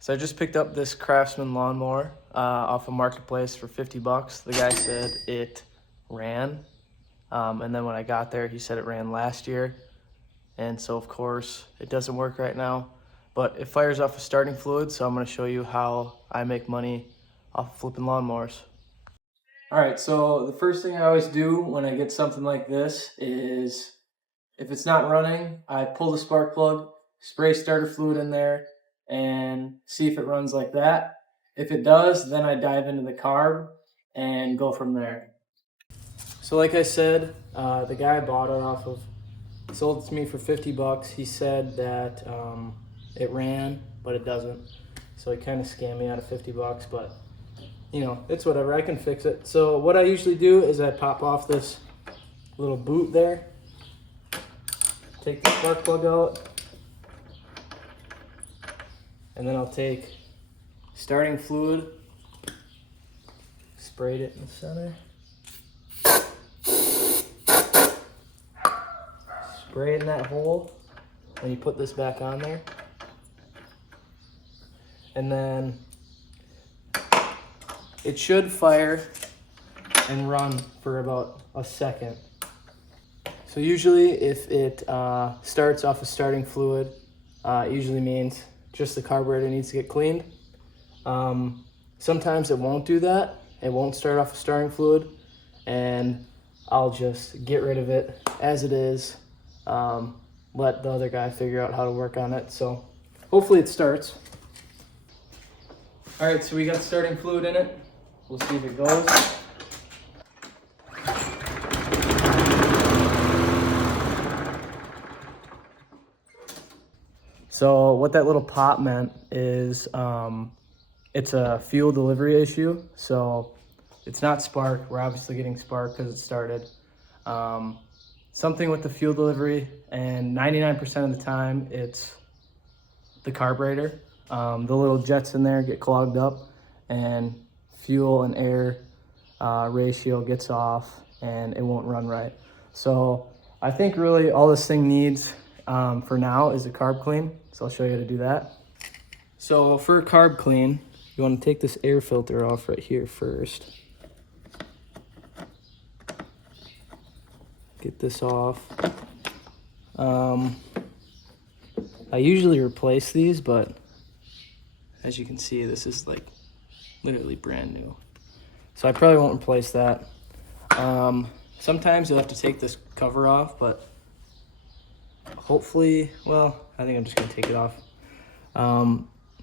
So I just picked up this Craftsman lawnmower off a marketplace for 50 bucks. The guy said it ran. And then when I got there, he said it ran last year. And so of course it doesn't work right now, but it fires off a starting fluid. So I'm gonna show you how I make money off of flipping lawnmowers. All right, so the first thing I always do when I get something like this is, if it's not running, I pull the spark plug, spray starter fluid in there, and see if it runs like that. If it does, then I dive into the carb and go from there. So like I said, the guy bought it off of, sold it to me for 50 bucks. He said that it ran, but it doesn't. So he kind of scammed me out of 50 bucks, but you know, it's whatever, I can fix it. So what I usually do is I pop off this little boot there, take the spark plug out, and then I'll take starting fluid, sprayed it in the center, spray it in that hole, and you put this back on there, and then it should fire and run for about a second. So usually if it starts off of starting fluid, it usually means just the carburetor needs to get cleaned. Sometimes it won't do that. It won't start off of starting fluid, and I'll just get rid of it as it is. Let the other guy figure out how to work on it. So hopefully it starts. All right, so we got starting fluid in it. We'll see if it goes. So what that little pop meant is it's a fuel delivery issue. So it's not spark. We're obviously getting spark because it started. Something with the fuel delivery, and 99% of the time it's the carburetor. The little jets in there get clogged up, and fuel and air ratio gets off, and it won't run right. So I think really all this thing needs for now is a carb clean. So I'll show you how to do that. So for a carb clean, you want to take this air filter off right here first. Get this off. I usually replace these, but as you can see, this is like literally brand new. So I probably won't replace that. Sometimes you'll have to take this cover off, but hopefully, well, I think I'm just gonna take it off.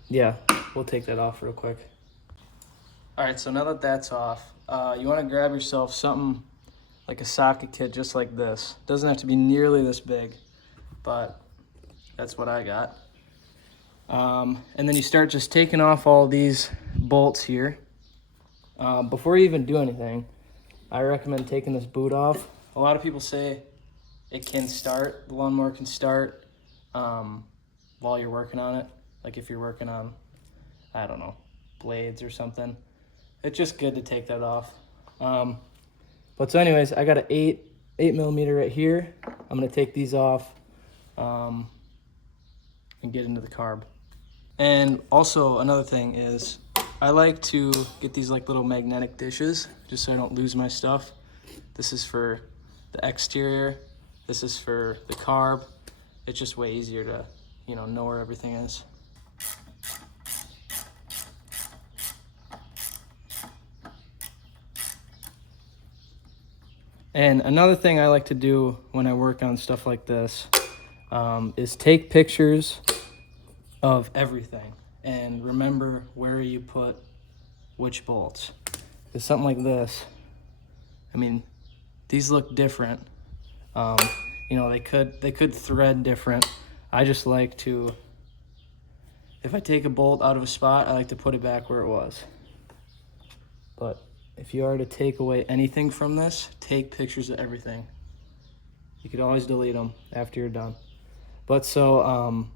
Yeah, we'll take that off real quick. All right, so now that that's off, you wanna grab yourself something like a socket kit just like this. Doesn't have to be nearly this big, but that's what I got. And then you start just taking off all these bolts here. Before you even do anything, I recommend taking this boot off. A lot of people say it can start, the lawnmower can start while you're working on it. Like if you're working on, I don't know, blades or something. It's just good to take that off. But so anyways, I got an 8mm right here. I'm gonna take these off and get into the carb. And also another thing is, I like to get these like little magnetic dishes just so I don't lose my stuff. This is for the exterior. This is for the carb. It's just way easier to, you know where everything is. And another thing I like to do when I work on stuff like this is take pictures of everything and remember where you put which bolts. Because something like this, I mean, these look different. They could thread different. I just like to, if I take a bolt out of a spot, I like to put it back where it was. But if you are to take away anything from this, take pictures of everything. You could always delete them after you're done. But so,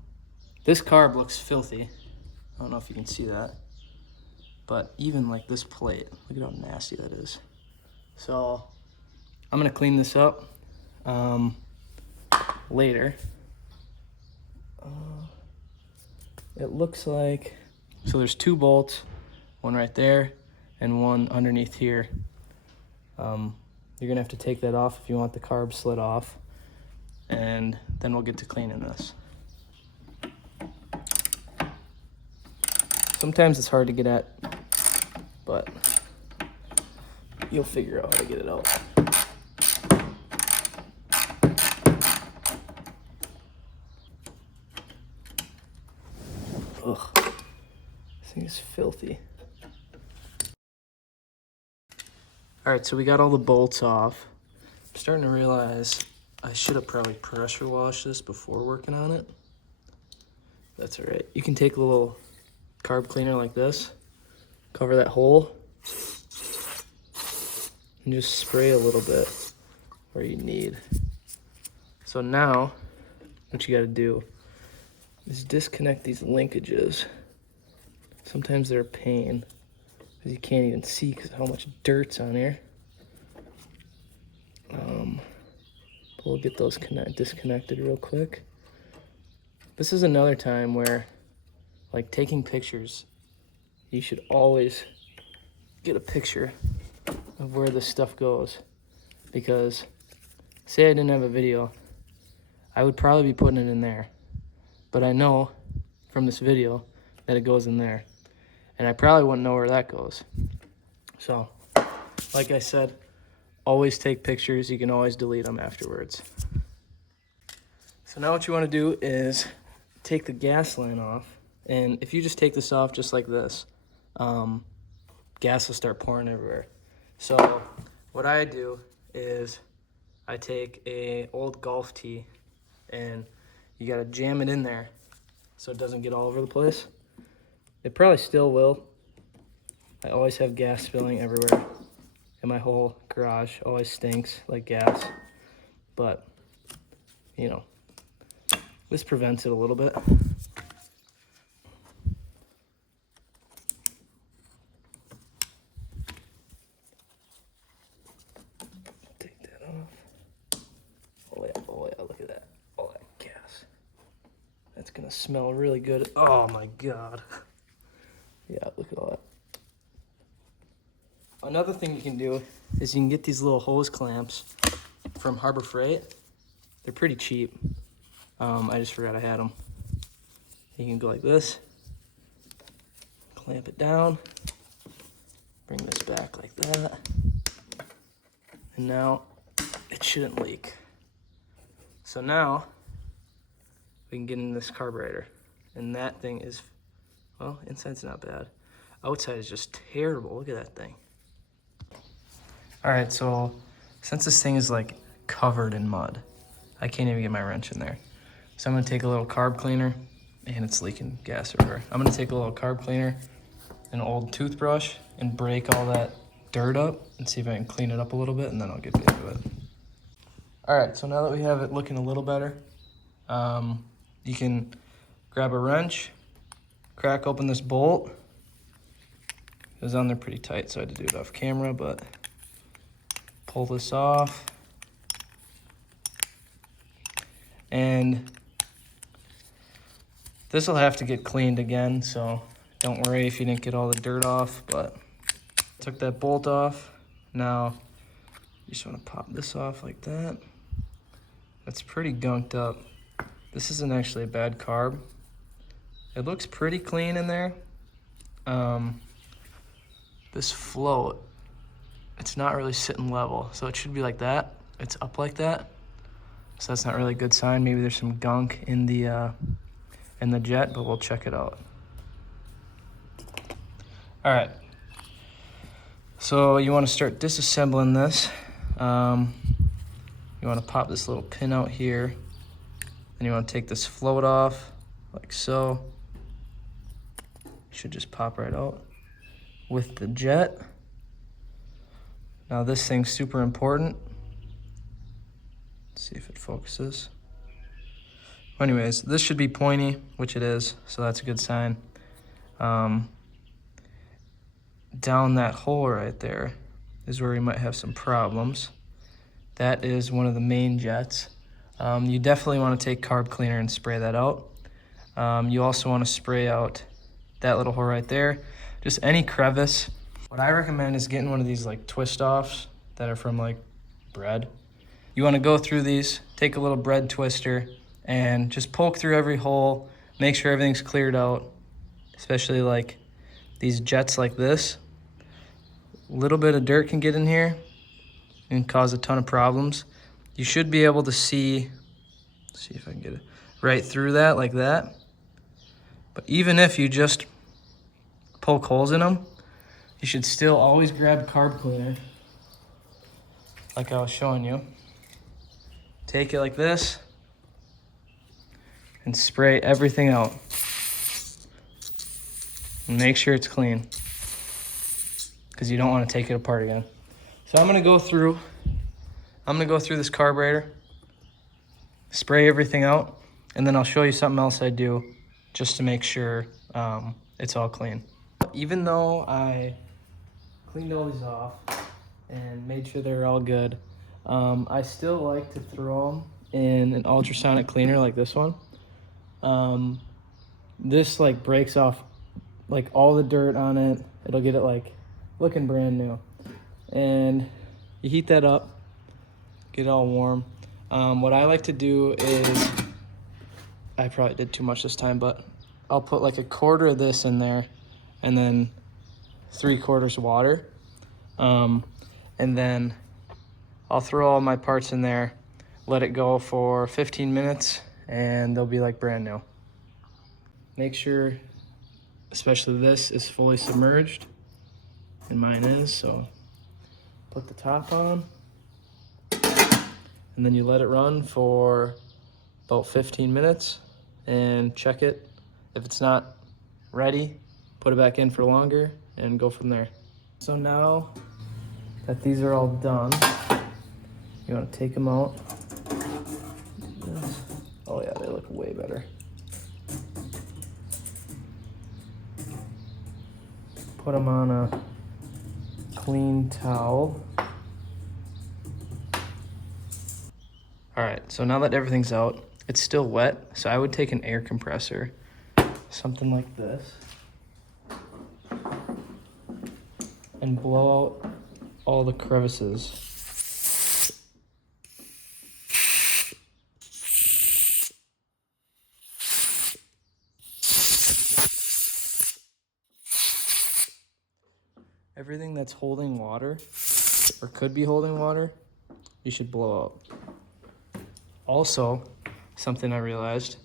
this carb looks filthy. I don't know if you can see that. But even like this plate, look at how nasty that is. So I'm gonna clean this up later. It looks like So there's 2 bolts, one right there and one underneath here. You're gonna have to take that off if you want the carb slid off, and then we'll get to cleaning this. Sometimes it's hard to get at, but you'll figure out how to get it out. Ugh, this thing is filthy. All right, so we got all the bolts off. I'm starting to realize I should have probably pressure washed this before working on it. That's all right. You can take a little carb cleaner like this, cover that hole, and just spray a little bit where you need. So now, what you gotta do is disconnect these linkages. Sometimes they're a pain, because you can't even see because how much dirt's on here. But we'll get those disconnected real quick. This is another time where, like, taking pictures, you should always get a picture of where this stuff goes. Because say I didn't have a video, I would probably be putting it in there. But I know from this video that it goes in there. And I probably wouldn't know where that goes. So, like I said, always take pictures. You can always delete them afterwards. So now what you want to do is take the gas line off. And if you just take this off just like this, gas will start pouring everywhere. So what I do is I take a old golf tee and you got to jam it in there so it doesn't get all over the place. It probably still will. I always have gas spilling everywhere, and my whole garage always stinks like gas. But, you know, this prevents it a little bit. Take that off. Oh yeah, look at that. All that gas. That's gonna smell really good. Oh my God. Yeah, look at all that. Another thing you can do is you can get these little hose clamps from Harbor Freight. They're pretty cheap. I just forgot I had them. You can go like this, clamp it down, bring this back like that, and now it shouldn't leak. So now we can get in this carburetor, and that thing is, well, inside's not bad. Outside is just terrible. Look at that thing. All right, so since this thing is like covered in mud, I can't even get my wrench in there. So I'm gonna take a little carb cleaner, and it's leaking gas everywhere. I'm gonna take a little carb cleaner, an old toothbrush, and break all that dirt up and see if I can clean it up a little bit, and then I'll get into it. All right, so now that we have it looking a little better, you can grab a wrench, crack open this bolt. It was on there pretty tight, so I had to do it off camera, but pull this off. And this will have to get cleaned again, so don't worry if you didn't get all the dirt off, but took that bolt off. Now, you just want to pop this off like that. That's pretty gunked up. This isn't actually a bad carb. It looks pretty clean in there. This float, it's not really sitting level, so it should be like that. It's up like that, so that's not really a good sign. Maybe there's some gunk in the jet, but we'll check it out. All right, so you want to start disassembling this. You want to pop this little pin out here, and you want to take this float off like so. It should just pop right out with the jet. Now this thing's super important. Let's see if it focuses. Anyways, this should be pointy, which it is, so that's a good sign. Down that hole right there is where we might have some problems. That is one of the main jets. You definitely want to take carb cleaner and spray that out. You also want to spray out that little hole right there, just any crevice. What I recommend is getting one of these like twist offs that are from like bread. You want to go through these, take a little bread twister and just poke through every hole, make sure everything's cleared out, especially like these jets like this. A little bit of dirt can get in here and cause a ton of problems. You should be able to see if I can get it right through that like that. But even if you just poke holes in them, you should still always grab carb cleaner like I was showing you. Take it like this and spray everything out. And make sure it's clean because you don't want to take it apart again. So I'm gonna go through this carburetor, spray everything out, and then I'll show you something else I do just to make sure it's all clean. Even though I cleaned all these off and made sure they're all good, I still like to throw them in an ultrasonic cleaner like this one. This like breaks off like all the dirt on it. It'll get it like looking brand new. And you heat that up, get it all warm. What I like to do is, I probably did too much this time, but I'll put like a quarter of this in there and then 3/4 water. And then I'll throw all my parts in there, let it go for 15 minutes, and they'll be like brand new. Make sure, especially this, is fully submerged, and mine is, so put the top on, and then you let it run for about 15 minutes and check it. If it's not ready, put it back in for longer and go from there. So now that these are all done, you want to take them out. Oh yeah, they look way better. Put them on a clean towel. All right, so now that everything's out, it's still wet, so I would take an air compressor, something like this, and blow out all the crevices. Everything that's holding water, or could be holding water, you should blow out. Also, something I realized,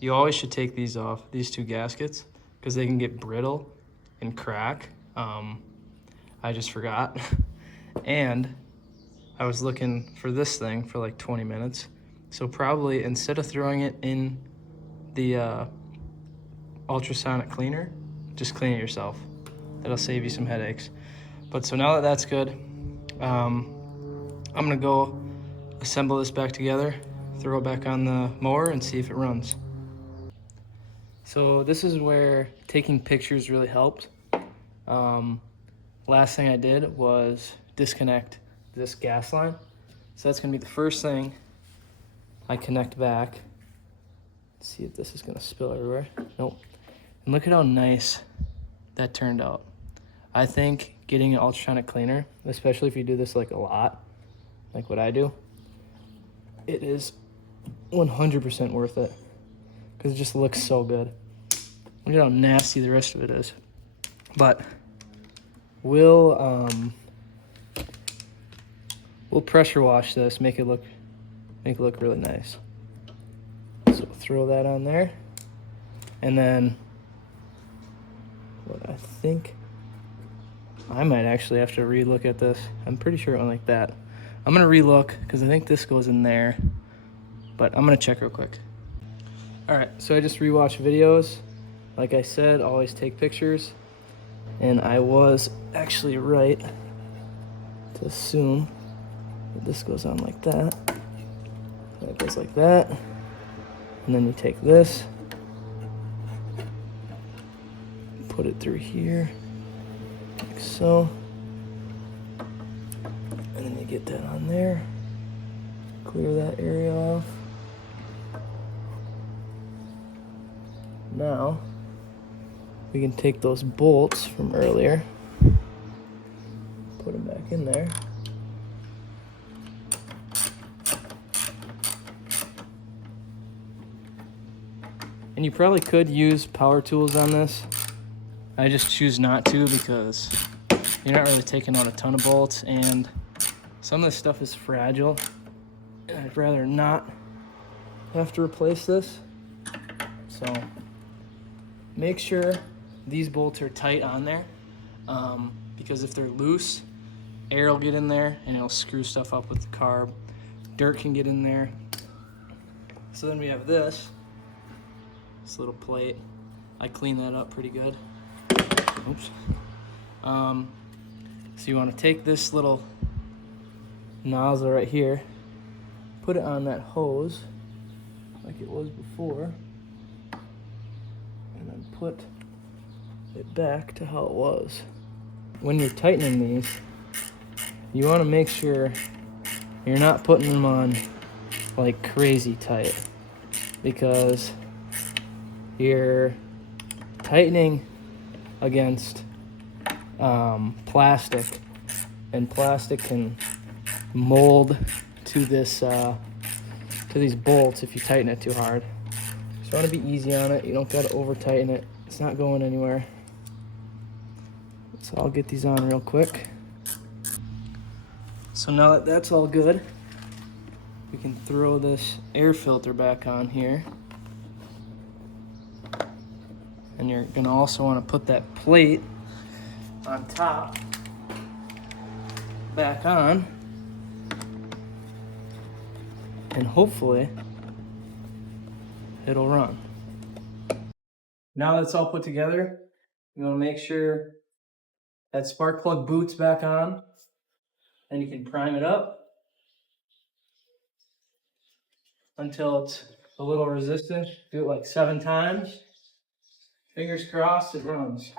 you always should take these off, these two gaskets, because they can get brittle and crack. I just forgot. And I was looking for this thing for like 20 minutes. So probably instead of throwing it in the ultrasonic cleaner, just clean it yourself. That'll save you some headaches. But so now that that's good, I'm gonna go assemble this back together, throw it back on the mower and see if it runs. So this is where taking pictures really helped. Last thing I did was disconnect this gas line. So that's gonna be the first thing I connect back. Let's see if this is gonna spill everywhere. Nope. And look at how nice that turned out. I think getting an ultrasonic cleaner, especially if you do this like a lot, like what I do, it is 100% worth it because it just looks so good. Look at how nasty the rest of it is. But we'll pressure wash this, make it look really nice. So throw that on there, and then what I think I might actually have to relook at this. I'm pretty sure it went like that. I'm gonna relook because I think this goes in there, but I'm gonna check real quick. All right, so I just rewatched videos. Like I said, always take pictures. And I was actually right to assume that this goes on like that. That goes like that. And then you take this, put it through here, like so. And then you get that on there, clear that area off. we can take those bolts from earlier, put them back in there. And you probably could use power tools on this. I just choose not to because you're not really taking out a ton of bolts, and some of this stuff is fragile, and I'd rather not have to replace this. So make sure these bolts are tight on there, because if they're loose, air will get in there and it'll screw stuff up with the carb. Dirt can get in there. So then we have this little plate. I clean that up pretty good. Oops. So you want to take this little nozzle right here, put it on that hose like it was before, and then put it back to how it was. When you're tightening these, you want to make sure you're not putting them on like crazy tight, because you're tightening against plastic, and plastic can mold to this to these bolts if you tighten it too hard. So you want to be easy on it. You don't got to over tighten it. It's not going anywhere. So I'll get these on real quick. So now that that's all good, we can throw this air filter back on here. And you're gonna also want to put that plate on top back on, and hopefully it'll run. Now that's all put together, you want to make sure that spark plug boot's back on, and you can prime it up until it's a little resistant. Do it like 7 times. Fingers crossed it runs.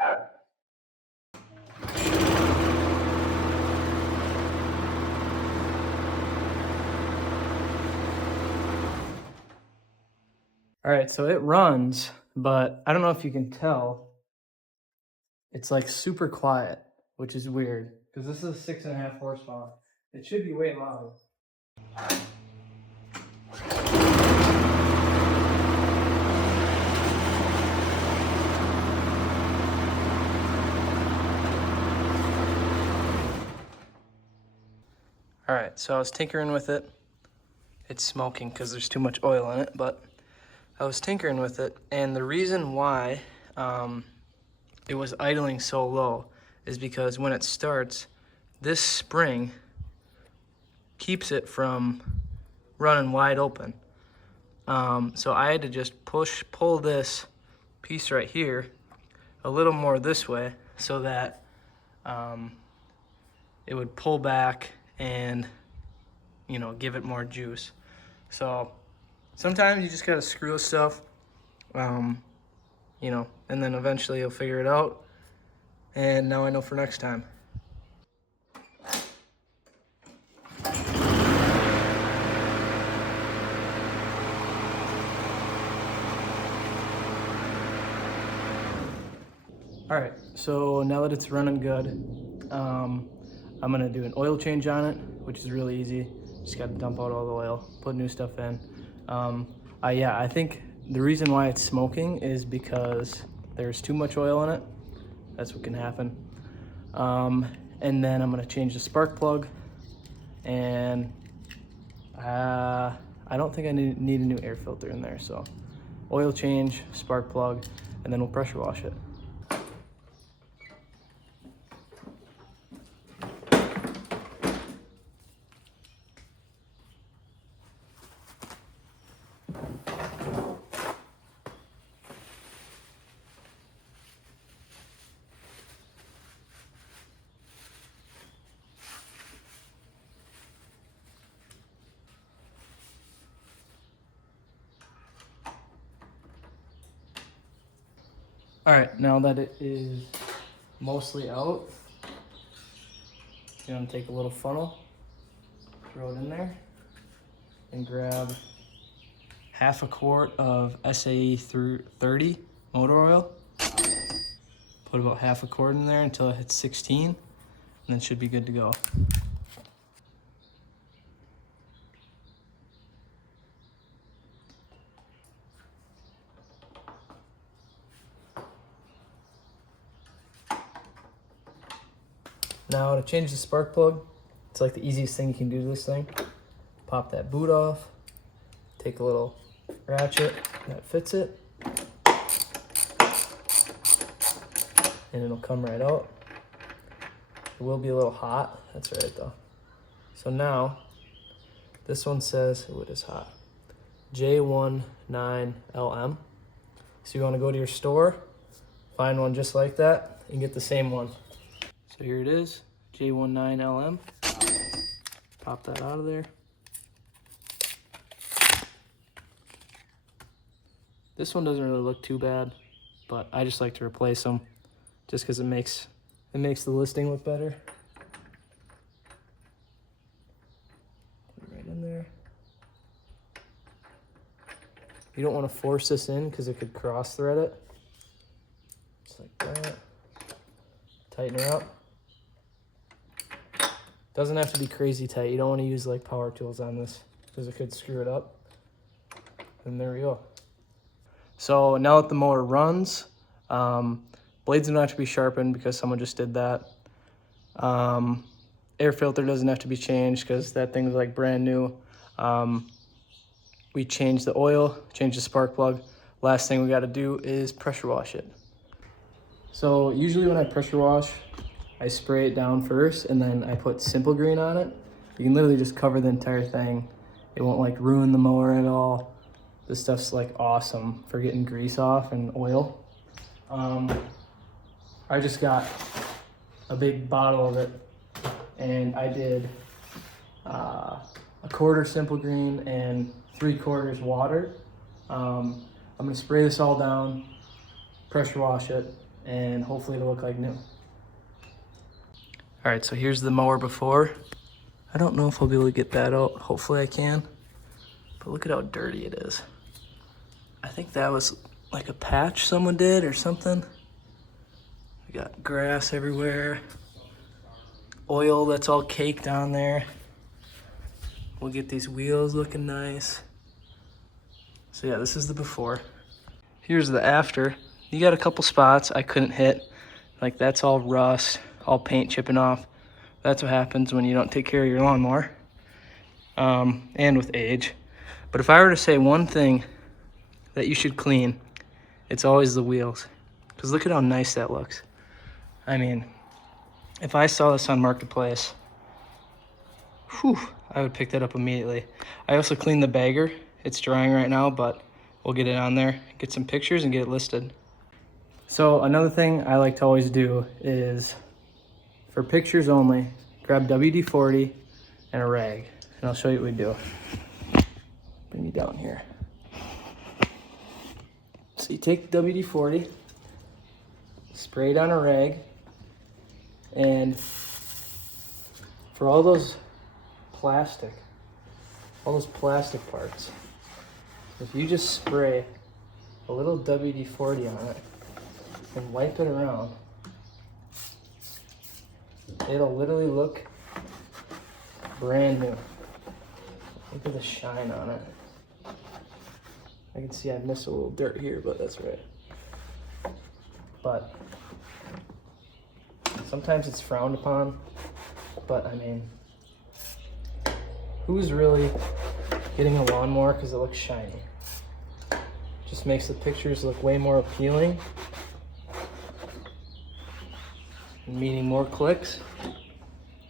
All right, so it runs, but I don't know if you can tell, it's like super quiet, which is weird, because this is a 6.5 horsepower. It should be way louder. All right, so I was tinkering with it. It's smoking because there's too much oil in it, but I was tinkering with it, and the reason why it was idling so low is because when it starts, this spring keeps it from running wide open. So I had to just pull this piece right here a little more this way so that it would pull back and, you know, give it more juice. So sometimes you just gotta screw with stuff, you know, and then eventually you'll figure it out. And now I know for next time. All right, so now that it's running good, I'm gonna do an oil change on it, which is really easy. Just gotta dump out all the oil, put new stuff in. Yeah, I think the reason why it's smoking is because there's too much oil in it. That's what can happen. And then I'm gonna change the spark plug, and I don't think I need a new air filter in there. So oil change, spark plug, and then we'll pressure wash it. All right, now that it is mostly out, you're gonna take a little funnel, throw it in there, and grab half a quart of SAE through 30 motor oil. put about half a cord in there until it hits 16, and then it should be good to go. Now to change the spark plug, it's like the easiest thing you can do to this thing. Pop that boot off, take a little ratchet that fits it, and it'll come right out. It will be a little hot, that's right though. So this one says, oh, it is hot, J19LM. So you want to go to your store, find one just like that, and get the same one. So here it is, J19LM. Pop that out of there. This one doesn't really look too bad, but I just like to replace them just because it makes the listing look better. Put it right in there. You don't want to force this in because it could cross thread it. Just like that. Tighten her up. Doesn't have to be crazy tight. You don't want to use like power tools on this because it could screw it up. And there we go. So now that the mower runs, blades don't have to be sharpened because someone just did that. Air filter doesn't have to be changed because that thing's like brand new. We changed the oil, changed the spark plug. Last thing we got to do is pressure wash it. So usually when I pressure wash, I spray it down first and then I put Simple Green on it. You can literally just cover the entire thing. It won't like ruin the mower at all. This stuff's like awesome for getting grease off and oil. I just got a big bottle of it and I did a quarter Simple Green and 3/4 water. I'm gonna spray this all down, pressure wash it, and hopefully it'll look like new. All right, so here's the mower before. I don't know if I'll be able to get that out. Hopefully I can, but look at how dirty it is. I think that was like a patch someone did or something. We got grass everywhere. Oil that's all caked on there. We'll get these wheels looking nice. So yeah, this is the before. Here's the after. You got a couple spots I couldn't hit. Like that's all rust, all paint chipping off. That's what happens when you don't take care of your lawnmower. And with age. But if I were to say one thing that you should clean, it's always the wheels. Because look at how nice that looks. I mean, if I saw this on Marketplace, whew, I would pick that up immediately. I also cleaned the bagger. It's drying right now, but we'll get it on there, get some pictures, and get it listed. So another thing I like to always do is, for pictures only, grab WD-40 and a rag, and I'll show you what we do. Bring me down here. So you take the WD-40, spray it on a rag, and for all those plastic parts, if you just spray a little WD-40 on it and wipe it around, it'll literally look brand new. Look at the shine on it. I can see I missed a little dirt here, but that's right. But sometimes it's frowned upon, but I mean, who's really getting a lawnmower because it looks shiny? Just makes the pictures look way more appealing, meaning more clicks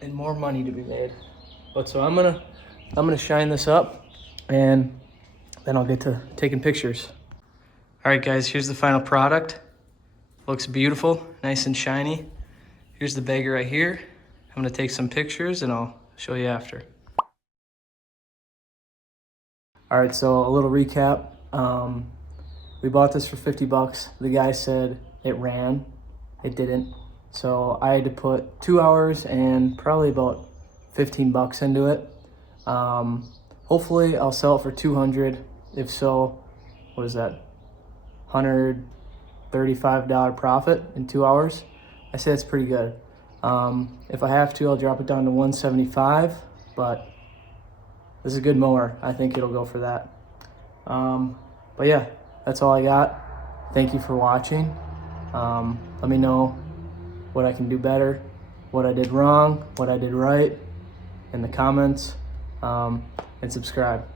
and more money to be made. But so I'm gonna shine this up and then I'll get to taking pictures. All right guys, here's the final product. Looks beautiful, nice and shiny. Here's the bagger right here. I'm gonna take some pictures and I'll show you after. All right, so a little recap. We bought this for 50 bucks. The guy said it ran, it didn't. So I had to put 2 hours and probably about 15 bucks into it. Hopefully I'll sell it for 200. If so, what is that? 100, $35 profit in 2 hours. I say that's pretty good. If I have to, I'll drop it down to $175, but this is a good mower. I think it'll go for that. But yeah, that's all I got. Thank you for watching. Let me know what I can do better, what I did wrong, what I did right in the comments, and subscribe.